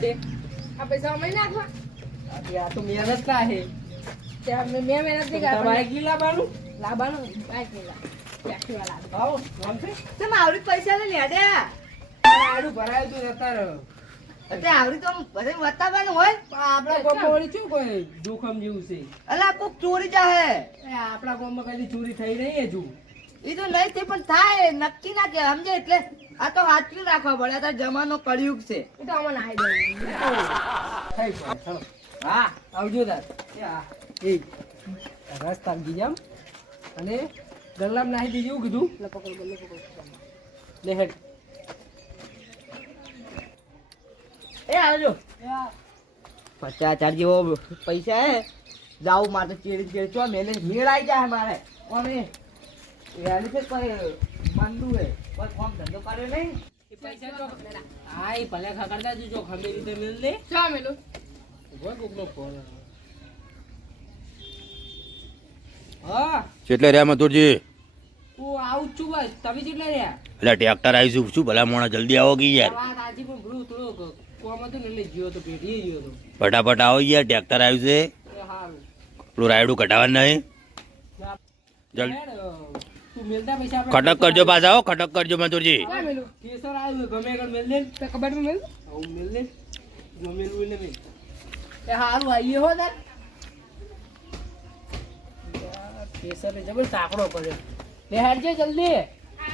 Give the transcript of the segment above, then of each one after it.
છે આ પૈસા અમે નાખવા આ તો મહેનત ના છે ત્યાં મેં મહેનત નહીં તમારે કરવા બાઈક લાવવાનું લાવવાનું બાઈક નહીં લાવ ટેક્સી વાળા આવો નામ છે તમે આવડી પૈસા લઈ લે આડું ભરાયું તું જતા રહ્યો એટલે આવડી તો બધે બતાવવાનું હોય પણ આપણા ગામમાં વળી શું કોઈ જોખમ જેવું છે અલા કોક ચોરી જાહે એ આપણા ગામમાં કદી ચોરી થઈ નહીં હજુ એ તો નહીં તે પણ થાય નક્કી ના કે સમજે એટલે આ તો વાંચી રાખવા પડે આ તો જમાનો કળિયુગ છે એ તો અમને આવી દઉં થઈ ગયું ચાલો હા આવજો તાર એ રસ્તા જામ અને ગલ્લામ નાહી દીધી એવું કીધું લે હેડ એ આવજો 50,000 જેવો પૈસા હે જાવ મારે ચેરી ચેરી ચો મેલે મેળાઈ જાય મારે અમે યાની છે કોઈ માંડું હે કોઈ કામ ધંધો કરે નહીં એ પૈસા તો હા એ ભલે ખકડતા જો ખમે રીતે મિલ લે ચા મેલું ઉભો કોકનો ફોન હા કેટલે રહ્યા મથુરજી હું આવું જ છું બસ તમે કેટલા રહ્યા એટલે ટ્રેક્ટર આવીશું શું ભલા મોણા જલ્દી આવો કે યાર વાત આજે પણ ભૂલું થોડો કોમ હતું ને એટલે ગયો તો પેઢીએ ગયો તો ફટાફટ આવો યાર ટ્રેક્ટર આવ્યું છે એ હારું પેલું રાયડું કઢાવવાનું નહીં જલ્દી હેડ, તું મેલતા પૈસા આપણે ખટક કરજો પાછા આવો ખટક કરજો મથુરજી ચા મેલું કેસર આવ્યું ગમે આગળ મેલ દે ને. તો કબાટમાં મેલું આવું મેલ દે જો મેલવું ને મેલ એ હારું આવીએ હો તાર કેસર ને જબર સાંકડો કર્યો લે હેડ જે જલ્દી આ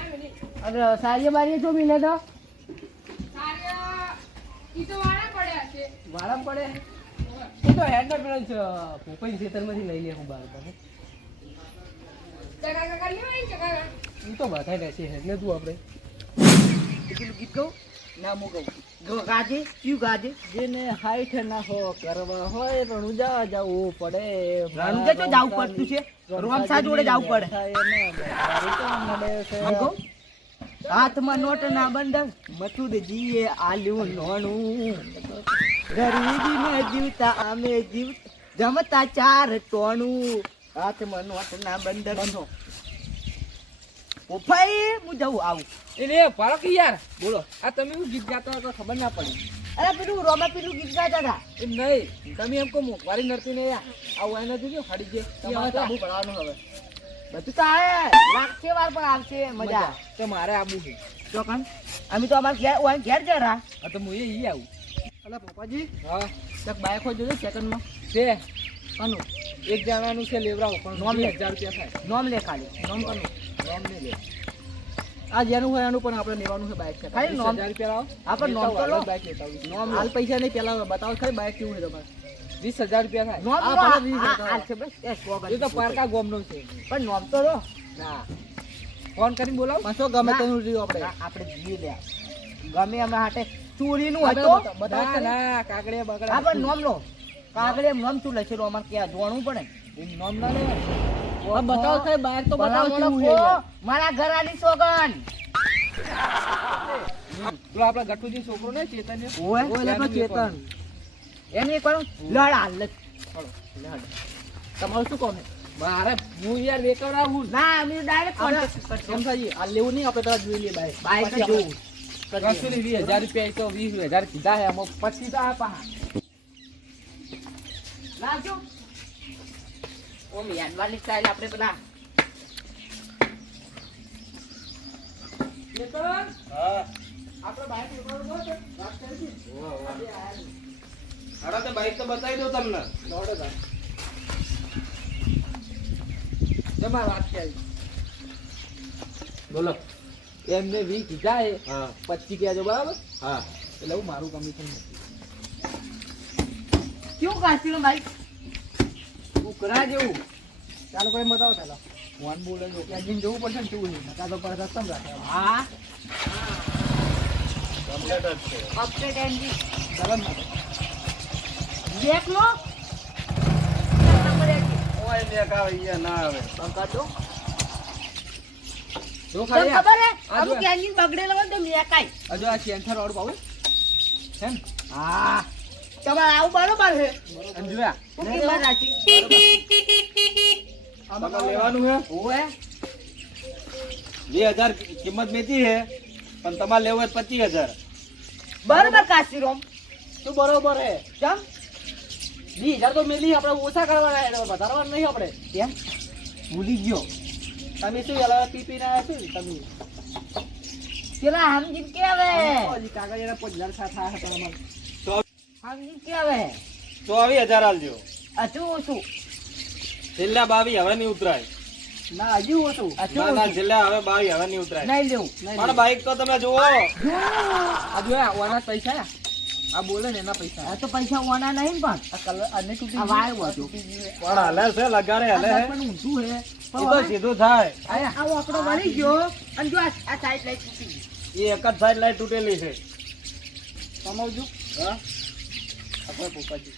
મેલી અને સારી બારી જો મિલે તો સારા ઈ તો વાળા પડ્યા છે વાળા પડે એ તો હેડ ના પેલો પોપઈ ખેતરમાંથી લઈ લે હું બાર પાસે ચકા ચકા લેવાય ચકા એ તો બધાય રહેશે હેડ ને તું આપણે પેલું ગીત કહું ના હું કહું ગાજે ક્યું ગાજે જેને હાઈઠ ના હો કરવા હોય રણુજા જવું પડે રણુજા તો જવું પડતું છે રોમસા જોડે જવું પડે હું કહું? હાથમાં નોટ ના બંડલ મથુરજીએ આલ્યું નોણું ગરીબી ને જીવતા અમે જીવ જમતા ચાર ટોણું હાથમાં નોટ ના બંડલ પોફાઈ હું જવું આવું એટલે પાડો કે યાર બોલો આ તમે શું ગીત ગાતા હોય તો ખબર ના પડી અરે પેલું રોમા પેલું ગીત ગાતા હતા એમ નહીં તમે એમ કહો મોકવારી નડતી નહીં યાર આવું એને જોજો ફાડી જાય તમારે તો આબુ પડવાનું હવે બધું તો આવે લાગશે વાર પણ આવશે મજા તો મારે આબુ છે ચોકન અમે તો અમારે ઘેર ઓય ઘેર જરા હા તો હું એ આવું અલા પપ્પાજી હા તક બાઈક હોય જોજો સેકન્ડમાં છે કનું એક જણાનું છે લેવરાવો પણ નોમ લે. 1000 રૂપિયા થાય નોમ લે ખાલી નોમ કનું નોમ નહીં લે આ જેનું હોય એનું પણ આપણે લેવાનું છે બાઈક છે ખાલી નોમ 10,000 રૂપિયા લાવો હા, પણ નોમ તો લો. બાઈક લેતા આવું નોમ હાલ પૈસા નહીં પેલા બતાવો ખાલી બાઈક કેવું છે તમારે 20,000 રૂપિયા થાય નોમ આ લો, ભલે 20,000 હાલ છે બસ એ સો એ તો પારકા ગોમનો છે પણ નોમ તો લો ના ફોન કરીને બોલાવો પાછો ગમે ના. તેનું રહ્યું આપણે આપણે જીવી લે ગમે અમે હાટે ચોરીનું હોય તો ના ના કાગડિયા બગડા હા પણ નોમ લો કાગળે નોમ શું લખેલું અમારે ક્યાં જોવાનું પડે એમ નોમ ના લેવાય હા, બતાવો સાહેબ બહાર તો બતાવો કેવું છે યાર. મારા ઘરાની સોગન પેલો આપણા ગટુજી છોકરો ને ચેતન ઓય ઓય લે ચેતન એને પણ લડ હાલ લડ તમારું શું કોમે મારે હું યાર વેકવડાવું ના અમે ડાયરેક્ટ કોન્ટેક્ટ એમ થાય આ લેવું નહીં આપણે પેલા જોઈ લઈએ બાઈક બાઈક જ જોવું. કશું નહીં 20,000 રૂપિયા તો 20,000 કીધા હે આમાં પછી તો આ પા લાવજો ઓમ યાદવાની સ્ટાઈલ આપણે પેલા ચેતન હા આપણે બાઈક વેકવડાવું છે વાત કરી અરે તો બાઈક તો બતાવી દઉં તમને દોડો તા જમા વાત કરી બોલો એમને 20 કીધા હે હા 25 કહેજો બરાબર હા એટલે હું મારું કમિશન નથી કેવું કાઢી બાઈક ઉકરા જેવું ચાલો કોઈ બતાવો પેલા ફોન બોલે જો એન્જિન જોવું પડશે ને કેવું છે નકા તો પર રસ્તમ રાખે હા કમ્પ્લીટ જ છે અપડેટ એન્જિન ચલો ને દેખ લો ઓય ને કાવ ઈ ના આવે બંકા દો જો તમને ખાલી ખબર હે આ અમુક જો. એન્જિન બગડેલો હોય ને તો મેકાય હજુ આ સેન્ટર વાળું પાવે છે ને હા તમારે આવું બરોબર છે અને જોયા હું કિંમત રાખી તમારે લેવાનું હે ઓએ 2000 કિંમત બેચી હે પણ તમારે લેવું હોય 25,000 બરોબર કાશી રોમ શું બરોબર હે કેમ 20,000 તો મેલી આપણે ઓછા કરવાના હે વધારવાના નહીં આપણે કેમ ભૂલી ગયો તમે શું વેલા પી ના આવ્યા છો તમે પેલા સમજીને કે હવે હજી કાગળિયાના 5,000 થા હતા અમારે સમજીને કે હવે 24,000 આલજો આ શું શું છેલ્લા 22 હવે નહીં ઉતરાય ના હજી ઓછું આ ના ના શું છેલ્લા હવે 22 હવે નહીં ઉતરાય નહીં લેવું પણ બાઈક તો તમે જુઓ આ જો આના પૈસા આ બોલે ને એના પૈસા આ તો પૈસા ઓના નહીં પણ આ કલર અને તૂટી આ વાયર હતું. પણ હાલે છે લગાડે હાલે હે પણ ઊંધું હે એ તો સીધું થાય આ વાકડો વળી ગયો અને જો આ સાઈડ લાઈટ તૂટી ગઈ એ એક જ સાઈડ લાઈટ તૂટેલી છે સમજુ હા આપણે પોપાજી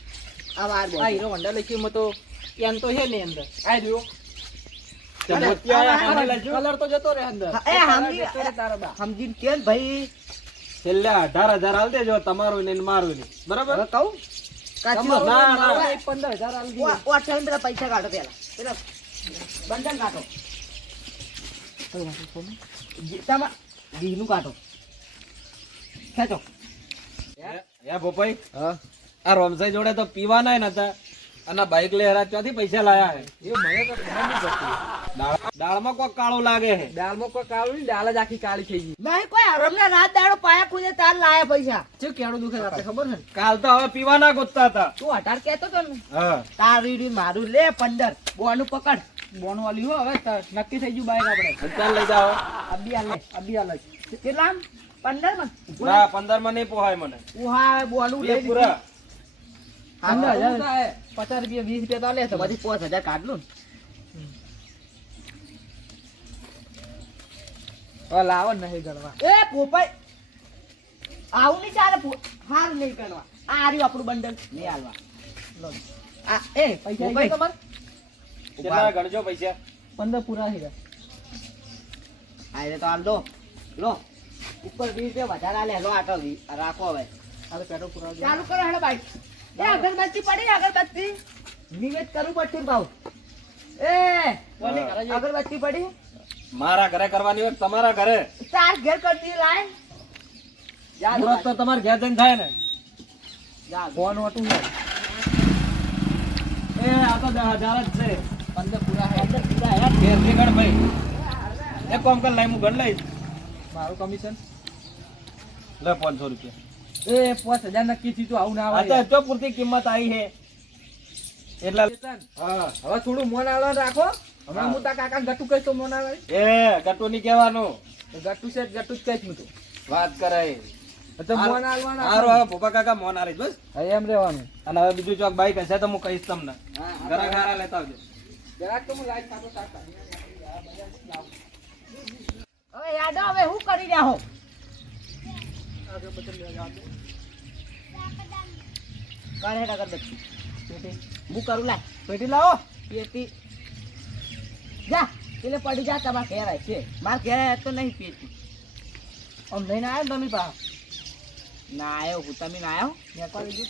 આ વાર બોલ આ હીરો હોન્ડા લખી મતો એમ તો છે ને અંદર આ જો તે મોતી આયા હાને લાગ્યો? કલર તો જતો રહે અંદર એ સમજી જતો રહે તારા બા સમજીને કે ને ભાઈ છેલ્લા 18,000 આલ દેજો તમારું ને મારું ને બરાબર હવે કહું કાચી તમારો ના, ના. મારો એક 15,000 આલી દીધો. ઓ ટાઈમ પેલા પૈસા કાઢો પેલા બંધન કાઢો ગીતામાં ઘીનું કાઢો ખેંચો હે ભોપાઈ આ રોમસાઈ જોડે તો પીવાના નતા અને બાઈક લઈ હરા ચોથી પૈસા લાયા હે એ મને તો ખબર નહીં પડતી. દાળમાં કોક કાળું લાગે હે દાળમાં કોઈ કાળું નહીં, દાળ જ આખી કાળી થઈ ગઈ. નહીં કોઈ હરમને રાત દાડો પાયા કૂદે તાર લાયા પૈસા ચેવું કેળું દુખે રાતે ખબર છે ને? કાલ તો હવે પીવાના ગોતતા હતા તું 18 કહેતો તો ને હા તારી મારું લે 15 બોનું પકડ બોન વાલી હો હવે નક્કી થઈ ગયું બાઈક આપણે. ચાલ લઈ જાઓ અબી આલે અબી આલે છે. કેટલા 15 માં ના 15 માં નહીં પોહાય મને ઉહા બોનું બે લઈ પૂરા 15,000 થાય. 50 રૂપિયા 20 રૂપિયા તો આલે તો છે બધી 5000 કાઢલું હવે લાવો ને નહીં ગણવા. એ પોપાઈ આવું નહીં ચાલે હાર નહીં કરવા આ રહ્યું આપણું બંડલ નહીં હાલવા લો. આ એ પૈસા આવી પોપાઈ ગયા તમારે? કેટલા ગણજો પૈસા 15 પૂરા થઈ ગયા. આ રે તો હાલ દો લો ઉપર 20 રૂપિયા વધારે આલે લો આટો રાખો હવે આ તો પેટ્રોલ પૂરા થઈ ચાલુ કરો હેડો બાઈક એ અગરબત્તી પડી અગરબત્તી નિવેદ કરવું પડશે ભાવ એ કોની ઘરે છે? અગરબત્તી પડી મારા ઘરે કરવાની હોય કે તમારા ઘરે તાર ઘેર કરતી લાઈન મુહૂર્ત તો તમારે ઘેર જઈને થાય ને જા ફોન વાટું છે. એ આ તો 10,000 જ છે 15 પૂરા હે. અંદર સીધા હેડ ઘેર થી ગણ ભાઈ એક કામ કર લઈ હું ગણ લઈશ મારું કમિશન લે 500 રૂપિયા એ 5,000 નક્કી થયું તું આવું ના આ આવે તો ચો પૂરતી કિંમત આવી છે એટલે હા હવે થોડું મોન આલવા રાખો. હમણાં હું તા કાકા ગટુ કહીશ તો મોન આવે. એ ગટુ ની કહેવાનું ગટુ છે ગટુ જ કહીશ હું તો. વાત કરે તો મોન આલવા હારું રાખો. હવે ભોપા કાકા મોન આલીશ બસ હવે એમ રહેવાનું. અને હવે બીજું ચોક બાઈક હશે તો હું કહીશ તમને ઘરા ઘરા લેતા આવજો જરાક તો હું લાઈટ ખાતો સાચા. હવે યાદો હવે હું કરી રહ્યા હો કર હેડ અગરબત્તી હું કરું લાય પેટી લાવો. પેટી જા એટલે પડી જા તમારે ઘેર આવે છે મારે ઘેર આવે તો નહીં પેટી આમ લઈને આવ્યો ને તમે પા. ના આવ્યો હું તમે ના આવ્યો મેક લીધું.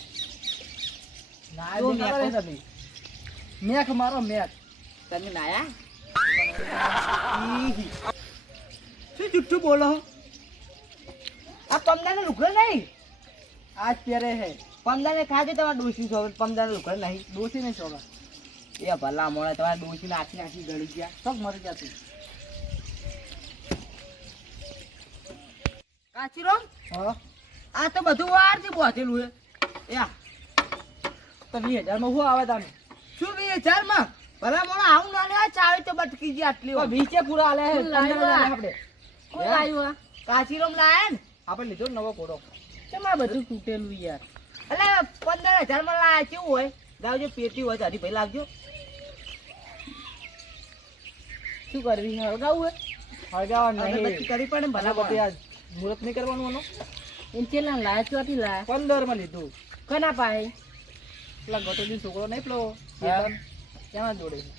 ના તો આવ્યો મેક તમે. મેક મારો મેક. તમે ના આવ્યા શું જુઠ્ઠું બોલો છો? આ પમદાને લુકડે નહીં આજ પહેરે હે. પમદાને ખાજે તમારે ડોસી છો પમદાને લુકડે નહીં ડોસી નહીં સોગા. એ ભલા મોડા તમારે ડોસી નાખી નાખી ગળી ગયા સબ મરી જતી. કાચીરો હા આ તો બધું વારથી પહોંચેલું છે યા તો 20,000 માં શું આવે તમે? શું 20,000 માં ભલા મોડા આવું ના લેવા ચાવે તો બટકી જી આટલી તો 20 કે પૂરા આલે હે. કોણ લાવ્યું 15,000 આ? આપણે. કોઈ લાવ્યું આ કાચીરોમ લાયા ને આપણે લીધો ને નવો કોડો. તમારે બધું તૂટેલું યાર એટલે 15,000 માં લાયા કેવું હોય લાવજો પેટી હોય તો હરી ભાઈ લાવજો શું કરવી છે? હળગાવું હે? હળગાવાનું અગરબત્તી નહીં. કરી પડે ને ભલા ભલા મોડા. આ મુહૂર્ત નહીં કરવાનું એનું? એમ કેટલા લાયા ચોથી લાયા 15 માં લીધું. કના પાહે પેલા ગટોજી છોકરો નહીં પેલો હા. ચેતન? ક્યાં જોડે છે?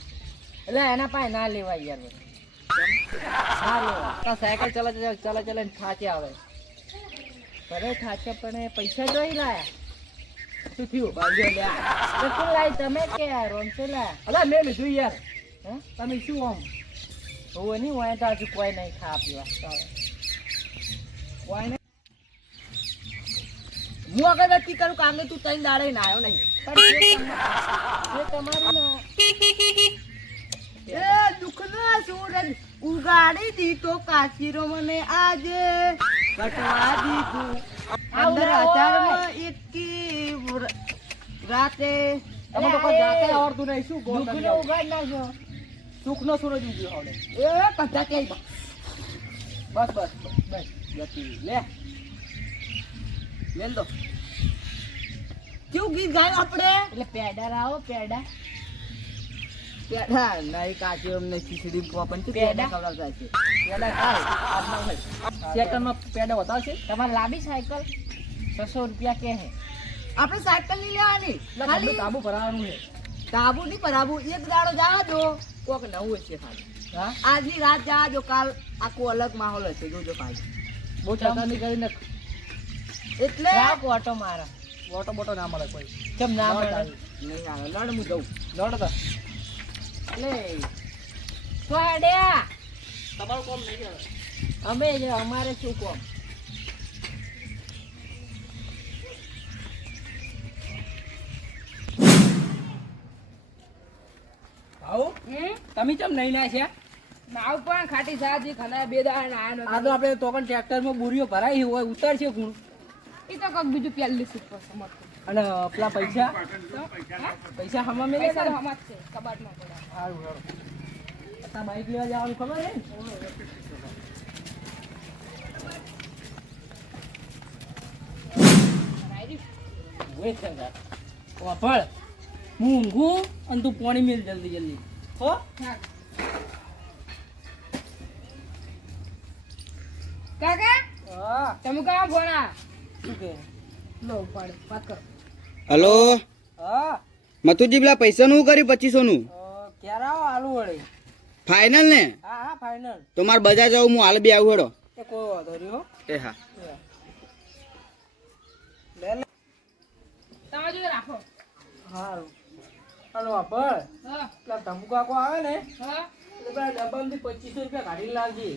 એટલે એના પાસે ના લેવાય યાર ના લેવાય તો સાયકલ ચલા ચલા ને થાચે આવે. ભલે થાચે પણ એ પૈસા જોઈ લાયા શું થયું? ભાઈઓ લ્યા તો શું લાવી તમે કે રોમસે લાયા અલા મેં લીધું યાર. હે તમે શું આમ હું નહીં હોય તો હજુ કોઈ નહીં ખા પીવા કોઈ નહીં? હું અગરબત્તી કરું કામને તું તઈ દાડે ના આવ્યો નહીં એ તમારી ને એ દુઃખનો સૂરજ ઉગાડી દીધો કાશીરો મને આજે કટવા દીધું 15,000 એકી રાતે તમે તો કોઈ જાતે આવડતું નહીં શું ગોળ દુઃખનો કરી ઉગાડ નાખ્યો સુખનો સૂરજ ઉગ્યો હવે એ કદા કે બસ બસ બસ જતી લે લેન દો કેવું ગીત ગાયું આપણે એટલે પેડા લાવો પેડા પેડા નહીં કાચી અમને ખીચડી પોપન છે પેડા? ખવડાવતા છે પેડા ખાય આજના હોય સેકન્ડમાં પેડા બતાવશે તમારે લાંબી સાયકલ 600 રૂપિયા કે હે આપણે સાયકલ નહીં લેવાની એટલે ખાલી ઘરનું તાબુ ભરાવાનું છે તાબુ નહીં પરાબુ એક દાડો જા દો કોક નવું હશે ખાલી હા આજની રાત જા જો કાલ આખો અલગ માહોલ હશે જોજો પાછી બહુ ચર્ચાની કરીને એટલે રાખ ઓટો મારા ઓટો બોટો ના મળે કોઈ કેમ ના લડ મળે આવી. નહીં આવે લડ હું જઉં લડતા એટલે તો હેડ્યા તમારું કોમ નહીં આવે અમે જ અમારે શું કોમ આવો તમે કેમ નહીં ના છે નાવ પણ ખાટી સાજી ખના બે દાડા ના આ તો આપણે તો પણ ટ્રેક્ટરમાં બોરીઓ ભરાઈ હોય ઉતારશે કોણ ઈ તો કોક બીજું પેલી સુપર સમજતો અને પેલા પૈસા પૈસા હમા મેલે પૈસા તો હમાત છે કબાટમાં પડ્યા સારું સારું આ બાઈક લેવા જવાનું ખબર છે ઓય સંગા વાપળ હું ઊંઘું અને તું પાણી મેલ જલ્દી જલ્દી હો કાકા હા તમે કામ ભણા શું કે લો પાડ વાત કરો હલો હા મથુજી પેલા પૈસાનું શું કર્યું 2500 નું ક્યારે આવો આલુ વળી ફાઇનલ ને હા હા ફાઇનલ તો મારે બજાર જાઉં હું હાલ બી આવું હેડો એ કોઈ વાંધો નહીં હો એ હા લે લે તમે જો રાખો સારું અને વાપળ હા પેલા ધમુ કાકો આવે ને હા એટલે પેલા ડબ્બામાંથી 2500 રૂપિયા કાઢી લાવજે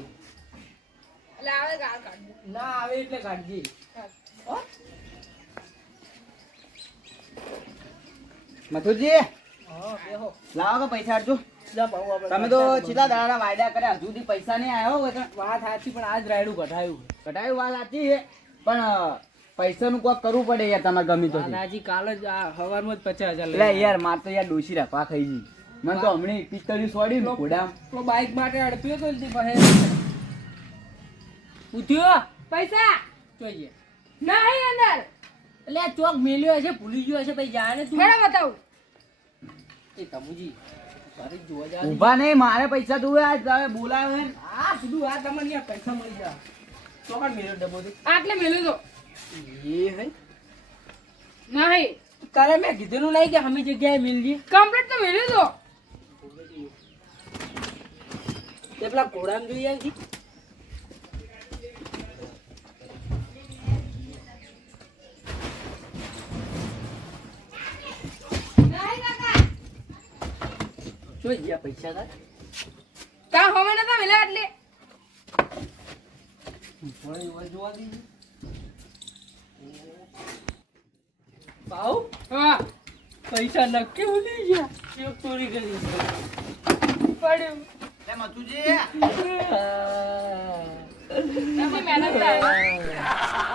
એટલે આવે ગાળ કાઢજો ના આવે એટલે કાઢજે હો મથુજી હા બેહો લાવો કે પૈસા આપજો જા ભાऊ આપણે તમે તો છેલ્લા દાડા વાયદા કર્યા હજુ સુધી પૈસા નહીં આવ્યો હોય તો વાત સાચી પણ આજ રાયડું ઘટાયું કટાયું વાત સાચી છે પણ પૈસાનું કોક કરવું પડે યાર તમારે ગમી તો નાજી કાલ જ આ હવારમાં જ 50,000 એટલે યાર માર તો યાર ડોશી રાખવા ખાઈ ગઈ મને તો હમણાં 45 સોડી ને ઘોડામ તો બાઈક માટે અડપ્યો તો જલ્દી પાસે ઉઠ્યો પૈસા જોઈએ નહીં અંદર એટલે આ ચોક મેલ્યો હશે ભૂલી ગયો હશે પછી જાણે તું ઘરે બતાવું એ તમુજી તારી જોવા જા ઊભા નહીં મારે પૈસા તું આજ તમે બોલાવ્યો હે ને. આ સીધું આ તમને યાર પૈસા મળી જાય ચોકડ મેલ્યો ડબ્બો થી આટલે મેલું તો એ હે નહીં તારે મેં કીધેલું નહીં કે અમે જગ્યાએ મિલજી કમ્પ્લીટ તો મેલું તો તે પેલા ઘોડાને જોઈ આવી નહીં કાકા જોઈ ગયા પૈસા તાર તા હવે નતા મેલા એટલે જોવા દીધી ભાવ હા પૈસા નક્કી ભૂલી ગયા એક ચોરી કરી પડ્યું લે મથુજી તમે મહેનત થાય